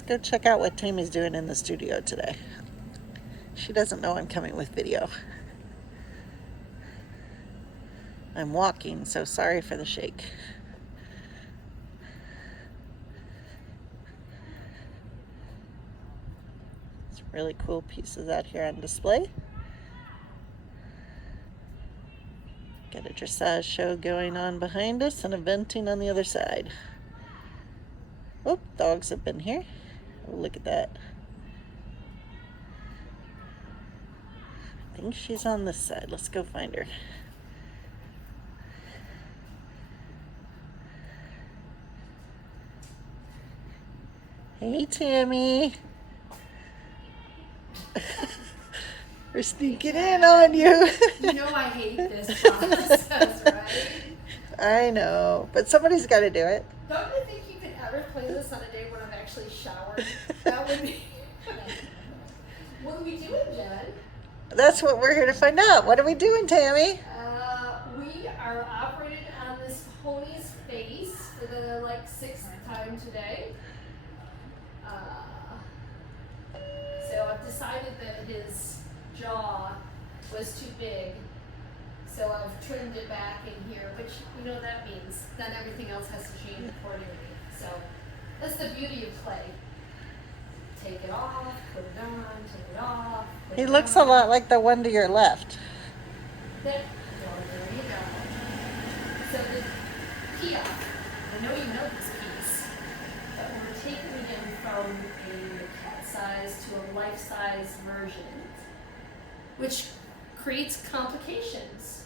Let's go check out what Tammy's doing in the studio today. She doesn't know I'm coming with video. I'm walking, so sorry for the shake. Some really cool pieces out here on display. Got a dressage show going on behind us and eventing on the other side. Oh, dogs have been here. Oh, look at that. I think she's on this side. Let's go find her. Hey, Tammy. We're sneaking in on you. You know I hate this process, right? I know, but somebody's got to do it. Don't you think you could ever play this on a day when I'm actually showered? That would be... What are we doing, Jen? That's what we're here to find out. What are we doing, Tammy? We are operating on this pony's face for the sixth time today. So I've decided that his jaw was too big, so I've trimmed it back in here, which you know that means then everything else has to change accordingly. So that's the beauty of play. Take it off, put it on, take it off. He looks a lot like the one to your left. There you go. So the Kia, I know you know this piece, but we're taking him from a cat size to a life-size version, which creates complications.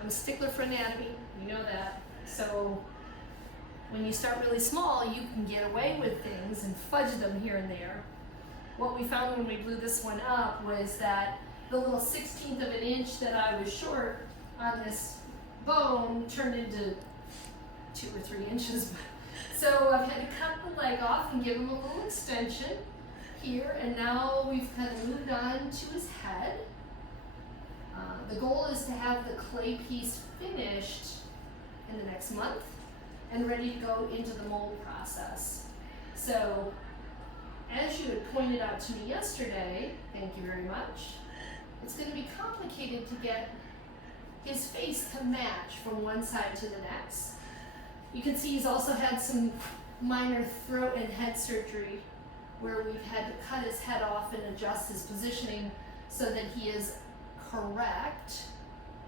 I'm a stickler for anatomy, you know that. So when you start really small, you can get away with things and fudge them here and there. What we found when we blew this one up was that the little 1/16 of an inch that I was short on this bone turned into 2 or 3 inches. So I've had to cut the leg off and give him a little extension here, and now we've kind of moved on to his head. The goal is to have the clay piece finished in the next month and ready to go into the mold process. So, as you had pointed out to me yesterday, thank you very much, it's going to be complicated to get his face to match from one side to the next. You can see he's also had some minor throat and head surgery where we've had to cut his head off and adjust his positioning so that he is correct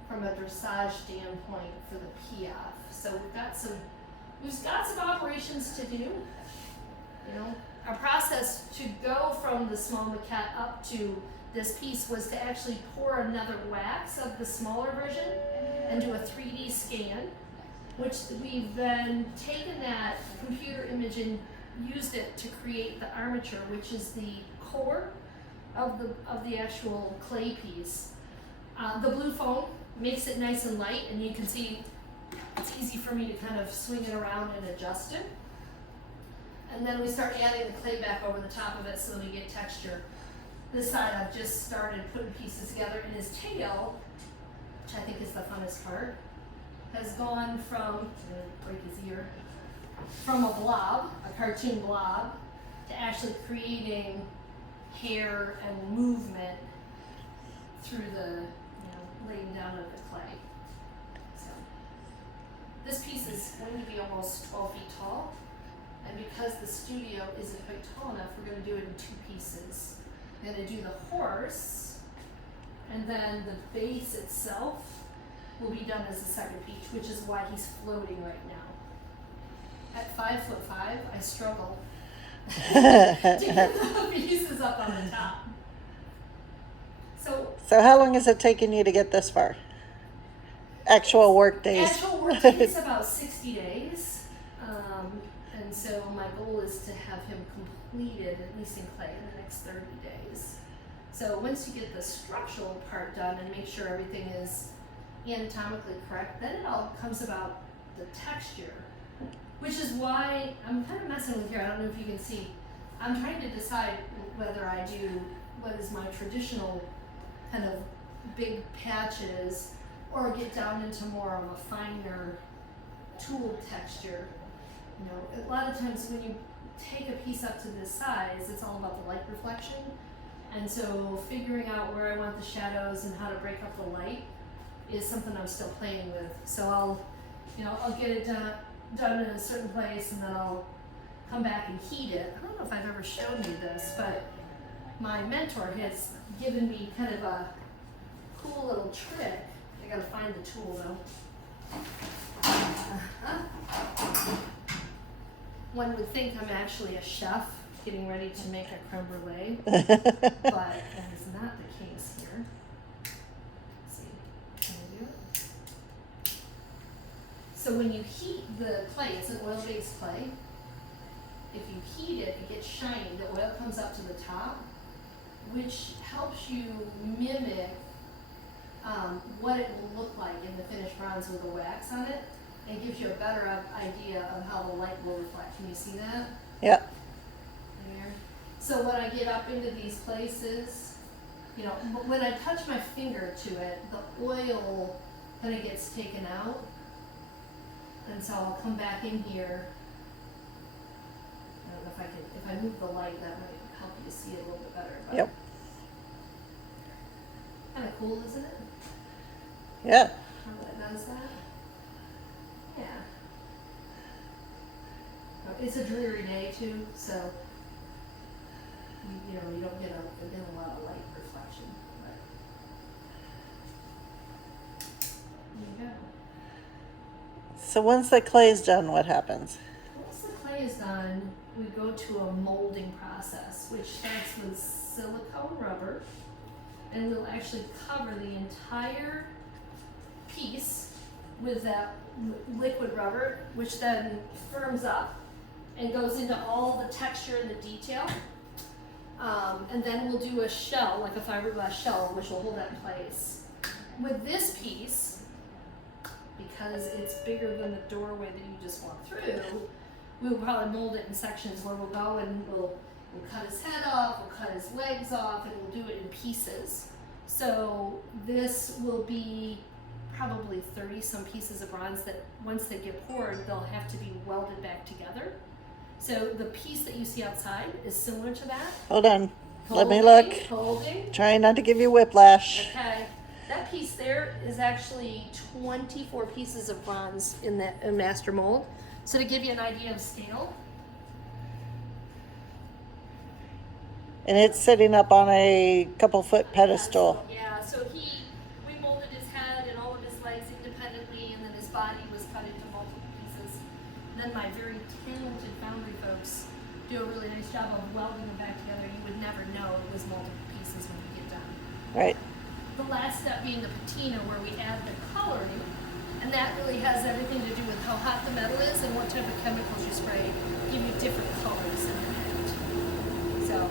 from a dressage standpoint for the PF. So we've got some operations to do. You know, our process to go from the small maquette up to this piece was to actually pour another wax of the smaller version and do a 3D scan, which we've then taken that computer image and used it to create the armature, which is the core of the actual clay piece. The blue foam makes it nice and light, and you can see it's easy for me to kind of swing it around and adjust it. And then we start adding the clay back over the top of it so that we get texture. This side I've just started putting pieces together, and his tail, which I think is the funnest part, has gone from, break his ear, from a blob, a cartoon blob, to actually creating hair and movement through the laying down of the clay. So this piece is going to be almost 12 feet tall, and because the studio isn't quite tall enough, we're going to do it in 2 pieces. We're going to do the horse, and then the base itself will be done as the second piece, which is why he's floating right now. At 5'5", I struggle to get the pieces up on the top. So how long has it taken you to get this far? Actual work days? Actual work days about 60 days. And so my goal is to have him completed, at least in clay, in the next 30 days. So once you get the structural part done and make sure everything is anatomically correct, then it all comes about the texture, which is why I'm kind of messing with here. I don't know if you can see. I'm trying to decide whether I do what is my traditional kind of big patches or get down into more of a finer tool texture. You know, a lot of times when you take a piece up to this size, it's all about the light reflection. And so figuring out where I want the shadows and how to break up the light is something I'm still playing with. So I'll get it done in a certain place, and then I'll come back and heat it. I don't know if I've ever shown you this, but my mentor has given me kind of a cool little trick. I gotta find the tool though. One would think I'm actually a chef getting ready to make a creme brulee, but that is not the case here. Let's see, can I do it? So when you heat the clay, it's an oil-based clay. If you heat it, it gets shiny. The oil comes up to the top, which helps you mimic what it will look like in the finished bronze with the wax on it, and gives you a better idea of how the light will reflect. Can you see that? Yep. There. So when I get up into these places, you know, when I touch my finger to it, the oil kind of gets taken out, and so I'll come back in here. I don't know if I move the light, that might help you see it a little bit better. But Yep. kind of cool, isn't it? Yeah. How that does that? Yeah. It's a dreary day too, so you don't get a lot of light reflection. But there you go. So once the clay is done, what happens? Once the clay is done, we go to a molding process, which starts with silicone rubber, and we'll actually cover the entire piece with that liquid rubber, which then firms up and goes into all the texture and the detail. And then we'll do a shell, like a fiberglass shell, which will hold that in place. With this piece, because it's bigger than the doorway that you just walked through, we'll probably mold it in sections where we'll go and we'll cut his head off, we'll cut his legs off, and we'll do it in pieces. So this will be probably 30 some pieces of bronze that once they get poured, they'll have to be welded back together. So the piece that you see outside is similar to that. Hold on. Let me look. Holding. Trying not to give you whiplash. Okay. That piece there is actually 24 pieces of bronze in that master mold. So to give you an idea of scale. And it's sitting up on a couple foot pedestal. Yeah, so we molded his head and all of his legs independently, and then his body was cut into multiple pieces. And then my very talented foundry folks do a really nice job of welding them back together. You would never know it was multiple pieces when you get done. Right. The last step being the patina, where we add the coloring, and that really has everything to do with how hot the metal is and what type of chemicals you spray, give you different colors in the end. So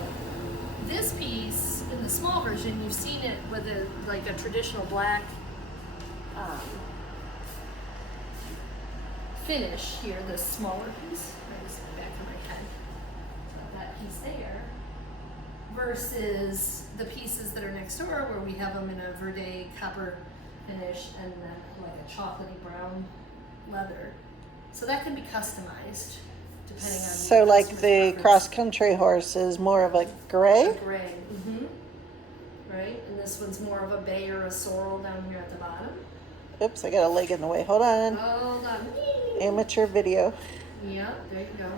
this piece, in the small version, you've seen it with a traditional black finish here, the smaller piece, right, this back of my head, so that piece there, versus the pieces that are next door where we have them in a verde copper finish and then like a chocolatey brown leather. So that can be customized depending on So like customer's the preference. cross-country horse is more of a gray? Gray, right? And this one's more of a bay or a sorrel down here at the bottom. Oops, I got a leg in the way. Hold on. Hold on. Amateur video. Yeah, there you go.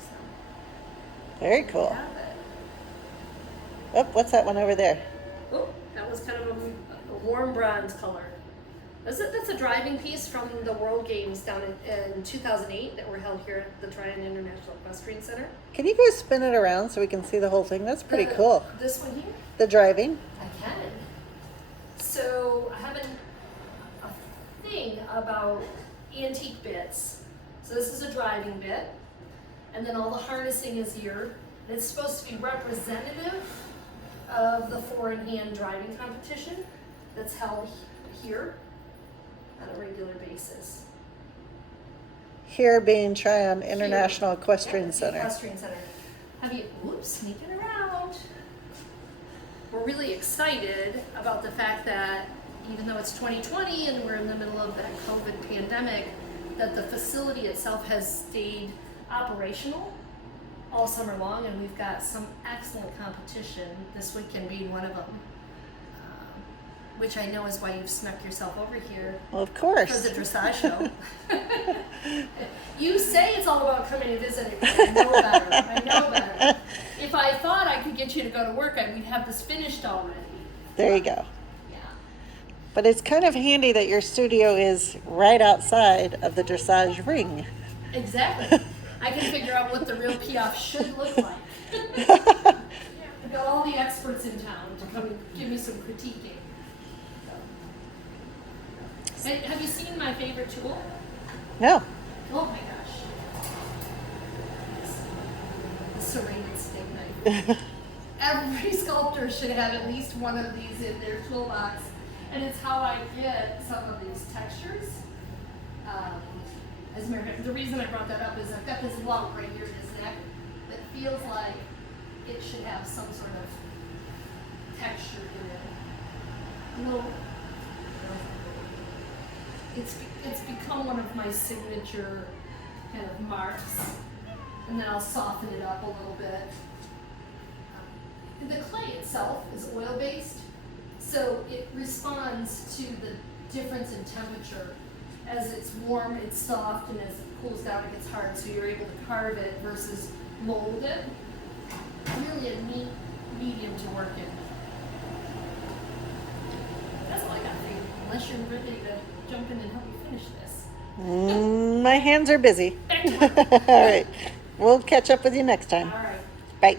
So, Very there cool. you have it. Oh, what's that one over there? Oh, that was kind of a warm bronze color. That's a driving piece from the World Games down in 2008 that were held here at the Trident International Equestrian Center. Can you go spin it around so we can see the whole thing? That's pretty cool. This one here? The driving. I can. So I have a thing about antique bits. So this is a driving bit, and then all the harnessing is here. And it's supposed to be representative of the four-in-hand driving competition that's held here on a regular basis. Here being Tryon International Here. Equestrian Yeah, the Center. Equestrian Center. Have you, whoops, sneaking around. We're really excited about the fact that even though it's 2020 and we're in the middle of that COVID pandemic, that the facility itself has stayed operational all summer long, and we've got some excellent competition, this weekend being one of them, which I know is why you've snuck yourself over here Well, of for course. the dressage show. You say it's all about coming and visiting. I know better. I know better. If I thought I could get you to go to work, we'd have this finished already. There you go. Yeah. But it's kind of handy that your studio is right outside of the dressage ring. Exactly. I can figure out what the real Piaffe should look like. I've got all the experts in town to come and give me some critiquing. So. Hey, have you seen my favorite tool? No. Oh my gosh. The ceramic steak knife. Every sculptor should have at least one of these in their toolbox. And it's how I get some of these textures. The reason I brought that up is I've got this lump right here in his neck that feels like it should have some sort of texture in it. No. It's become one of my signature kind of marks, and then I'll soften it up a little bit. The clay itself is oil-based, so it responds to the difference in temperature. As it's warm, it's soft, and as it cools down, it gets hard, so you're able to carve it versus mold it. Really a neat medium to work in. That's all I got for you, unless you're ready to jump in and help me finish this. My hands are busy. Back to work. All right. We'll catch up with you next time. All right. Bye.